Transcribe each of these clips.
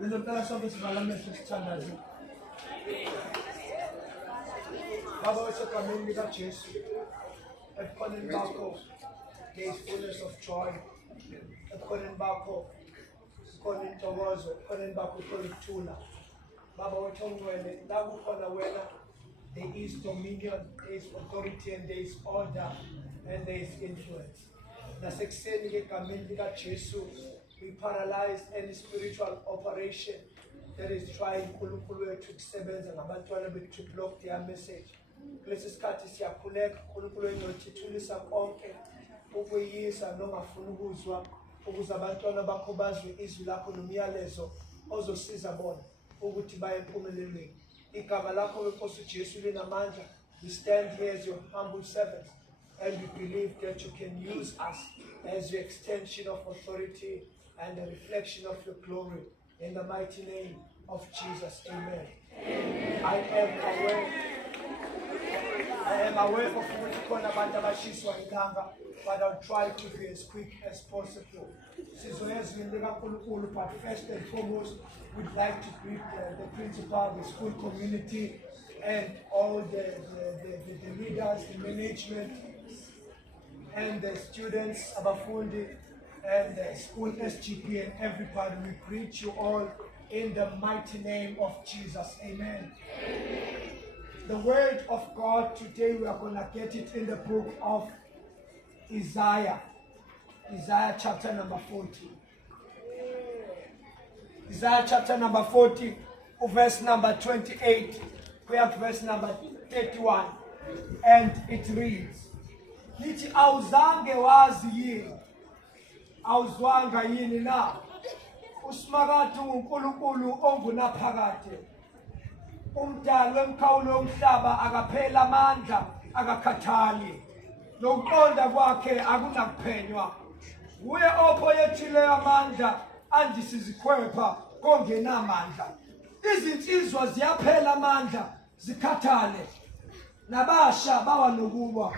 Ngizocela sonke sivala amehlo sithandaze. Baba wethu egameni likaJesu, ebukhoneni bakho there is fullness of joy. Ebukhoneni bakho kukhona intokozo, ebukhoneni bakho kukhona ukuthula. Baba wethu ongcwele, la kukhona wena, there is dominion, there is authority, and there is order, and there is influence. Nasekuseni egameni likaJesu, we paralyze any spiritual operation that is trying uNkulunkulu wethu ukusebenza ngabantwana bethu to block their message. Kulesi sikhathi siyakhuleka uNkulunkulu wethu thulisa konke ukuyisa nongafuna ukuzwa ukuze abantwana bakho bazwe izwi lakho nomyalezo ozosiza bona ukuthi baye empumelelweni. Igama lakho weNkosi uJesu linamandla. We stand here as your humble servants and we believe that you can use us as your extension of authority and a reflection of your glory. In the mighty name of Jesus, amen. I am aware of which corner but I'll try to be as quick as possible. But first and foremost, we'd like to greet the principal, the school community, and all the leaders, the management, and the students, Abafundi, and the school SGP, and everybody. We greet you all in the mighty name of Jesus. Amen. The word of God today, we are going to get it in the book of Isaiah. Isaiah chapter number 40. Isaiah chapter number 40, verse number 28, we have verse number 31. And it reads, Lithi awuzange wazi yini, awuzwanga yini na, uSimakade uNkulunkulu ongunaphakade, umdali wemkhawulo womhlaba akaphela amandla akakhathali, nokuqonda kwakhe akunakuphenywa. Uye ophoyethile amandla andisizikhwepha kongenamandla. Izinsizwa ziyaphela amandla zikhathale, nabasha bawa nokuwa.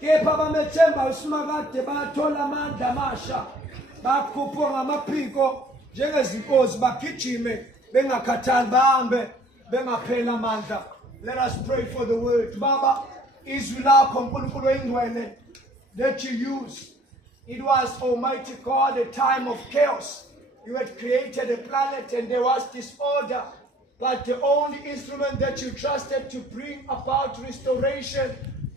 Kepha abamethemba uSimakade bayathola amandla amasha, bakhuphwa ngamaphiko njengezinkozi, bagijime bengakhathali, bahambe bengaphela amandla. Let us pray for the word. Baba, izwi lakho uNkulunkulu oyingcwele that you use. It was, Almighty God, a time of chaos. You had created a planet and there was disorder. But the only instrument that you trusted to bring about restoration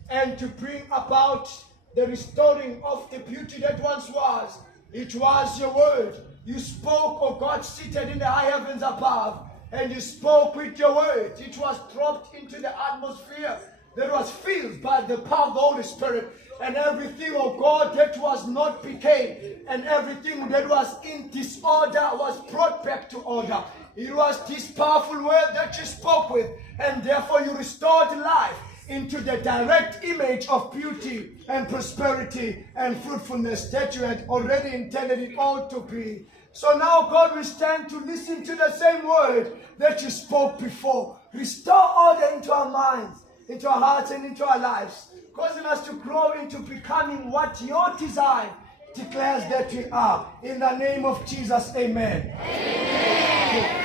and to bring about the restoring of the beauty that once was, it was your word. You spoke, O God, seated in the high heavens above, and you spoke with your word. It was dropped into the atmosphere that was filled by the power of the Holy Spirit. And everything, oh God, that was not became, and everything that was in disorder was brought back to order. It was this powerful word that you spoke with, and therefore you restored life into the direct image of beauty and prosperity and fruitfulness that you had already intended it all to be. So now, God, we stand to listen to the same word that you spoke before. Restore order into our minds, into our hearts, and into our lives, causing us to grow into becoming what your design declares that we are. In the name of Jesus, amen. Amen.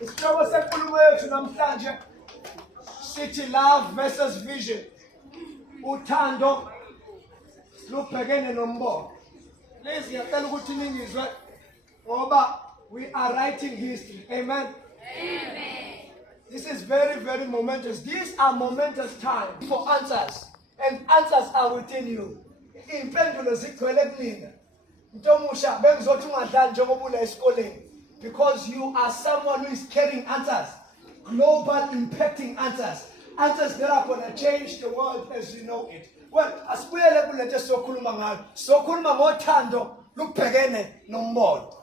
Isihloko senkulumo yethu namhlanje sithi love versus vision. Uthando lubhekene nombono. Please, ngiyacela ukuthi ningizwe ngoba we are writing history. Amen. Amen. This is very, very momentous. These are momentous times for answers, and answers are within you. Impendulo zigcwele kunina. Ntomusha bengizothi ungadlali njengoba ula esikoleni, because you are someone who is carrying answers, global impacting answers, answers that are going to change the world as you know it. Well, asibuyele kulento sokhuluma ngayo. Sokhuluma ngothando lubhekene nombono.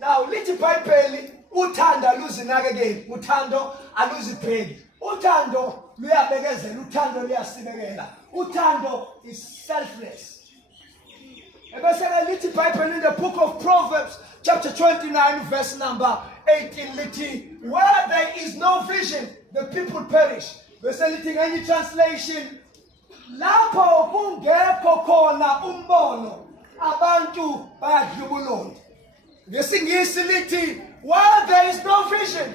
Now, lithi iBhayibheli uthando aluzinakekeli, uthando aluzibheki. Uthando luyabekezela, uthando luyasibekela. Uthando is selfless. Ebese lithi iBhayibheli in the book of Proverbs chapter 29 verse number 18 lithi, where there is no vision the people perish. Bese lithi ngenye translation, lapho kungekho khona umbono abantu bayadlubulula. Ngesingisi lithi, where there is no vision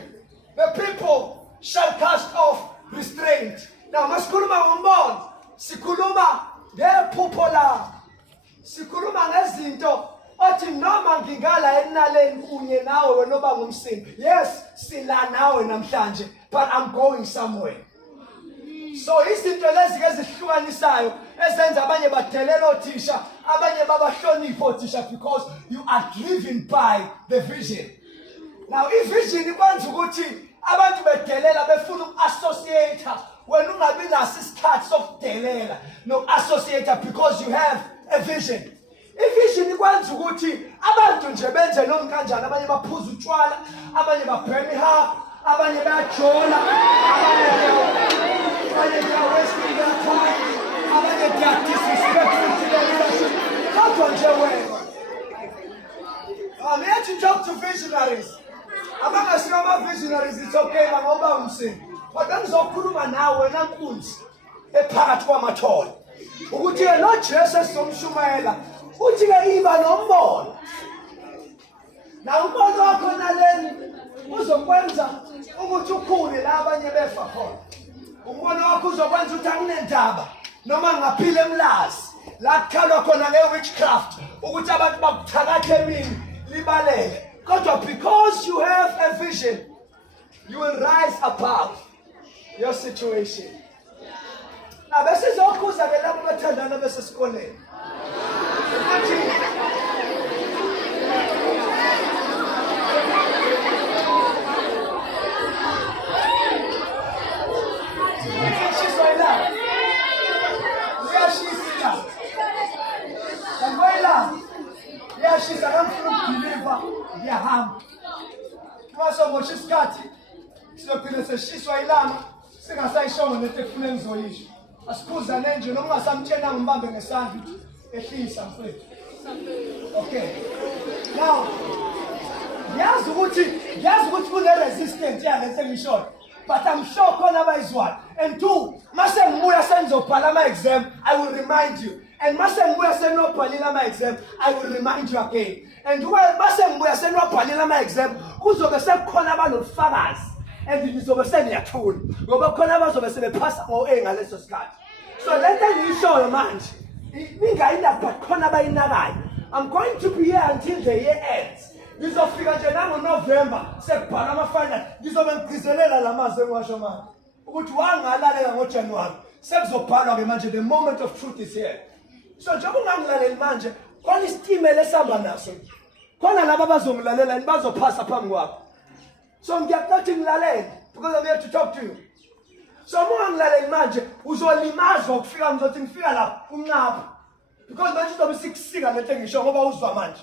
the people shall cast off restraint. Now masikhuluma ngombono, sikhuluma ngephupho la, sikhuluma ngezinto othi noma ngingala enaleni kunye nawe wena oba ngumsindi. Yes, sila nawe namhlanje, but I'm going somewhere. So izinto lezi ke zihlukanisayo ezenza abanye badelela othisha, abanye babahlonipha othisha, because you are driven by the vision. Now ivision ikwenza ukuthi abantu bedelela befuna uku-associate wena ungabi naso isikhathi sokudelela no-associate because you have a vision. Ivision ikwenza ukuthi abantu nje benze noma kanjani, abanye baphuza utshwala, abanye babhema ihaphu, abanye bayajola, abanye they are wasting their time, abanye they are disrespectful to their leadership. Kodwa nje wena, I'm here to talk to visionaries. Abangasiyo ama-visionaries, it's okay ngoba umsindi. Kodwa ngizokhuluma nawe wena nkunzi ephakathi kwamathole ukuthi ke lo Jesu esizomshumayela uthi ke iba nombono. Na umbono wakho naleni uzokwenza ukuthi ukhule la abanye befa khona. Umbono wakho uzokwenza ukuthi akunendaba noma ngaphila emlazi la kukhalwa khona nge-witchcraft ukuthi abantu bakuthakathe emini libalele. Kodwa because you have a vision, you will rise above your situation. Now besizokhuza ke labo bathandana besesikoleni. She's around to deliver their hand. Maso moshe isikhathi sizophila seshiswa ilanga singasayishongo netekufune ngizoyisho. Asikhuza nenje noma ungasamtshena ngimbambe ngesandla ehlisa mfethu. Okay. Now, yazi ukuthi kune resistance yalento ngisho. But I'm sure khona abayizwana. And two, mase ngibuya senzobhala ama exam, I will remind you. And mase ngibuya senobhalila ama exam, I will remind you again. And mase ngibuya senobhalila ama exam, kuzobe sekukhona abanofakazi. And nizobe seniyathula. Ngoba khona abazobe sebephasa ngo-A ngaleso sikhathi. So lento ngiyishoyo manje, ningayina but khona abayinakayo. I'm going to be here until the year ends. Ngizofika nje nangoNovember sekubhala ama-final, ngizobe ngigcizelela lamazwi engiwasho manje ukuthi wangalalela ngoJanuwari sekuzobhalwa ke manje, the moment of truth is here. So njengoba ungangilaleli manje, khona isitimela esihamba naso, khona laba abazongilalela bazophasa phambi kwakho. So ngiyakuthi ngilalele because I'm here to talk to you. So ungangilaleli manje uzolimazwa ukufika ngizothi ngifika lapha uncapha because manje uzobe sikusika lento engisho ngoba uzwa manje.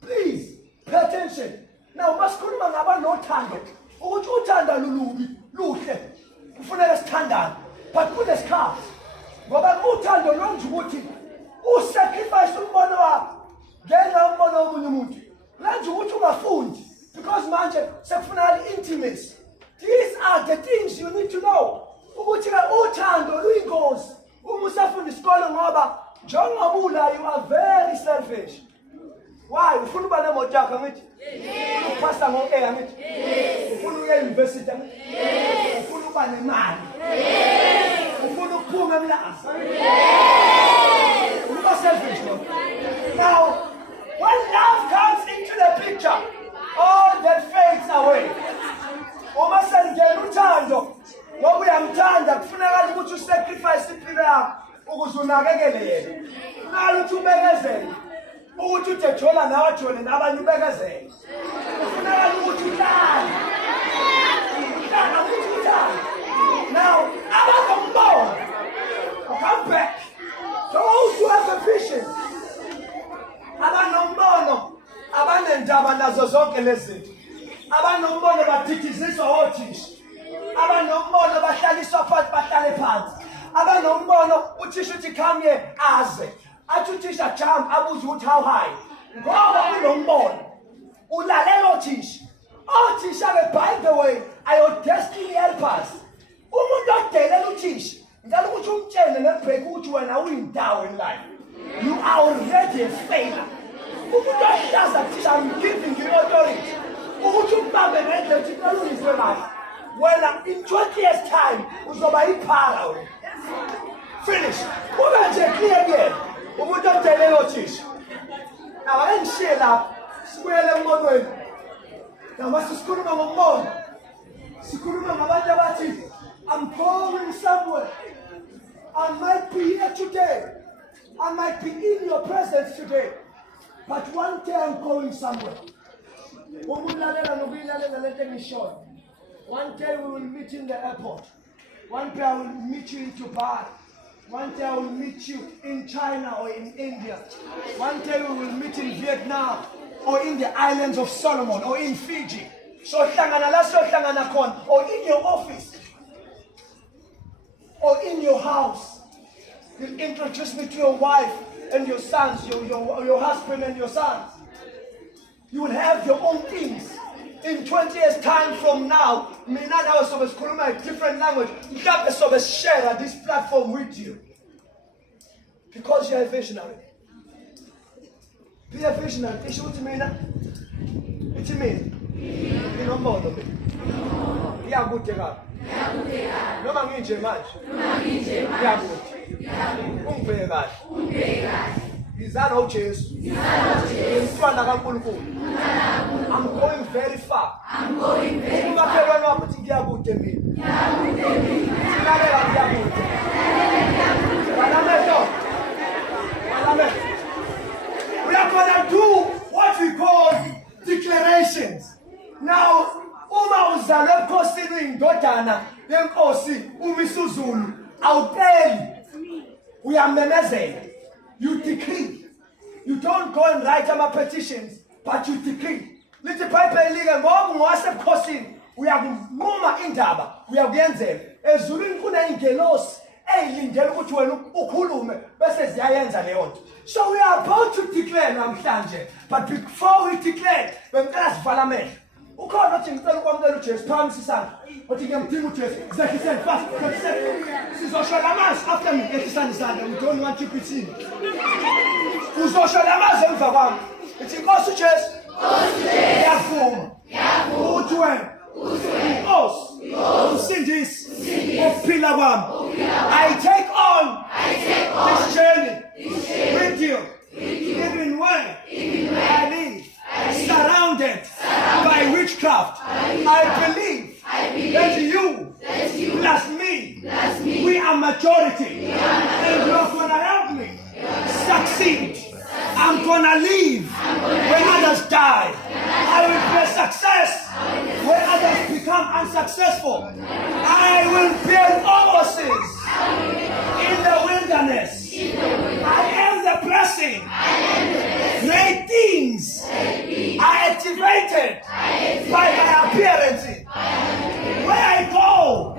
Please pay attention. Now masikhuluma ngabanothando ukuthi uthanda lulubi luhle kufanele sithandane, but kunesikhathi ngoba uthando lwenza ukuthi usacrifice umbono wakho ngenxa umbono womunye umuntu, lenza ukuthi ungafundi because manje sekufunakala intimacy. These are the things you need to know ukuthi uthando luyingozi uma usafunda isikole ngoba njengoba you are very selfish. Why? Ufuna uba nemoto yakho ngithi? Ufuna ukupasa ngo-A ngithi? Ufuna ukuya e-university ngithi? Ufuna uba nemali? Ufuna ukuphuma emlazi? Uba selfish no? Now, when love comes into the picture, all that fades away. Uma sengena uthando, ngoba uyamthanda kufuneka ukuthi usacrifice impilo yakho ukuze unakekele yena. Funeka ukuthi ubekezele. Ukuthi uthejola nawe ajole nabanye ubekezele. Kufuneka ukuthi uhlale. Now, abazombono. Come back. Those who have a vision. Abanombono. Abanendaba nazo zonke lezi zinto. Abanombono badidiziswa othisha. Abanombono bahlaliswa phansi bahlale phansi. Abanombono uthisha uthi come here aze. Athi uthisha jump abuze ukuthi how high. Ngoba kunombono ulalela othisha. Othisha by the way are your destiny helpers. Umuntu odelela uthisha ngicela ukuthi umtshele nebreak ukuthi wena uyindawo in life. You are already a failure. Umuntu ohlaza uthisha, I'm giving you authority. Ukuthi ubambe nendlela ukuthi kulungiswe kahle. Wena in 20 years time uzoba iphala wena. Finish. Ube nje clear again. Umuntu odelela othisha. Awayengishiye lapha. Sibuyele emonweni. Namasi sikhuluma ngomoya. Sikhuluma ngabantu abathi I'm going somewhere. I might be here today. I might be in your presence today. But one day I'm going somewhere. One day we will meet in the airport. One day I will meet you in Dubai. One day I will meet you in China or in India. One day we will meet in Vietnam or in the islands of Solomon or in Fiji. So or in your office or in your house. You'll introduce me to your wife and your sons, your husband and your sons. You will have your own things. In 20 years time from now, mina nawe sobe sikhuluma a different language. Mhlawumbe sobe share this platform with you. Because you are a visionary. Be a visionary. Isho ukuthi mina. Ithi mina. Inomono mina. Iyakude kabi. Noma nginje manje. Iyakude. Ungibheke kahle. Ngizana uJesu. Umntwana kaNkulunkulu. I'm going very far. Umakhelwane wami uthi ngiyakude mina. Silalela ngiyakude. We are going to do what we call declarations. Now, uma uzalwe ebukhosini uyindodana yenkosi uMisuzulu awuteli uyamemezela. You decree. You don't go and write petitions, but you decree. Lithi iBhayibheli ke ngoba ngowasebukhosini uyakunquma indaba uyakuyenzela. Ezulwini kuneyingelosi eyilindele ukuthi wena ukhulume bese ziyayenza leyo nto. So we are about to declare namhlanje, but before we declare bengicela sivala amehlo. Ukhona othi ngicela ukwamukela uJesu phambi sisana. Othi ngiyamdinga uJesu. Zehlise fast. Sizoshola amazwi after me ehlisana isandla. We don't want you to see. Uzoshola amazwi emva kwami. Ithi Nkosi uJesu. Ngiyavuma. Uthi wena. Inkosi. Umsindisi. Ukuphila kwami. I take on this journey with you. Even when I live surrounded by witchcraft, I believe that you plus me, we are majority, and you're gonna help me succeed. I'm gonna live when others die. I will be a success when others become unsuccessful. I will build oases in the wilderness. I am the blessing. Great things are activated by my appearance. Where I go,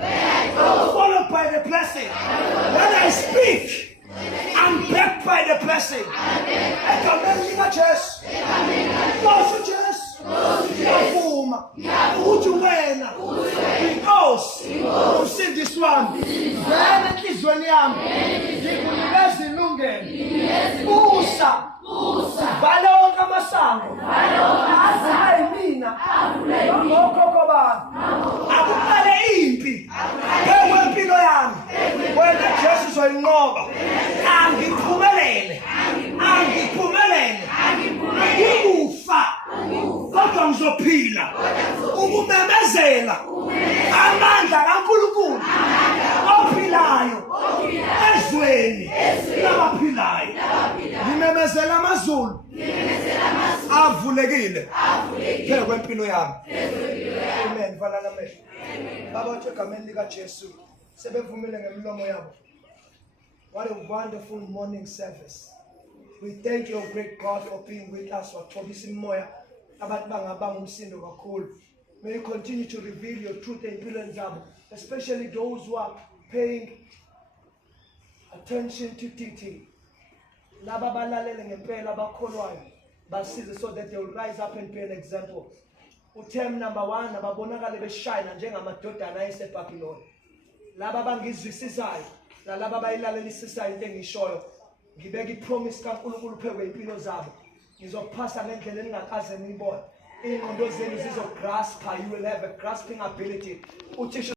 followed by the blessing. When I speak, I'm backed by the blessing. Egameni Jesu. Nkosi Jesu. Ngiyavuma ukuthi wena inkosi umsindisi wami vele enhlizweni yami ngikunikeza ilungelo busa vale wonke amasango azayimina ngokhokho bami akuqale impi kwempilo yami wena Jesu uzoyinqoba angiphumelele ukufa kodwa ngizophila ukumemezela amandla kaNkulunkulu ophilayo ezweni labaphilayo ngimemezela amazulu avulekile phezu kwempilo yami. Amen. Vala amehlo. Baba uthi egameni likaJesu sebevumile ngemlomo yabo. What a wonderful morning service. We thank you, great God, for being with us. May you continue to reveal your truth and brilliance, especially those who are paying attention to TT. basize so that they will rise up and be an example. Utem number 1 ababonakale beshayina njengamadodana ayeseBhabhiloni. Laba bangizwisisayo nalaba bayilalelisisa into engishoyo. Ngibeka ipromise kaNkulunkulu phekwe impilo zabo. Ngizokuphasa ngendlela eningakaze niyibone. Ingqondo zenu zizograspa. You will have a grasping ability. Uthisha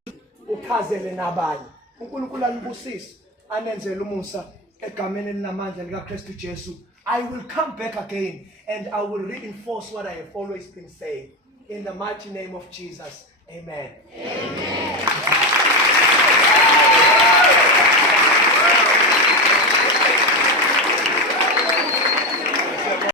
ukhazele nabanye. uNkulunkulu anibusise anenzele umusa egameni elinamandla likaKristu Jesu. I will come back again and I will reinforce what I have always been saying. In the mighty name of Jesus. Amen. Amen.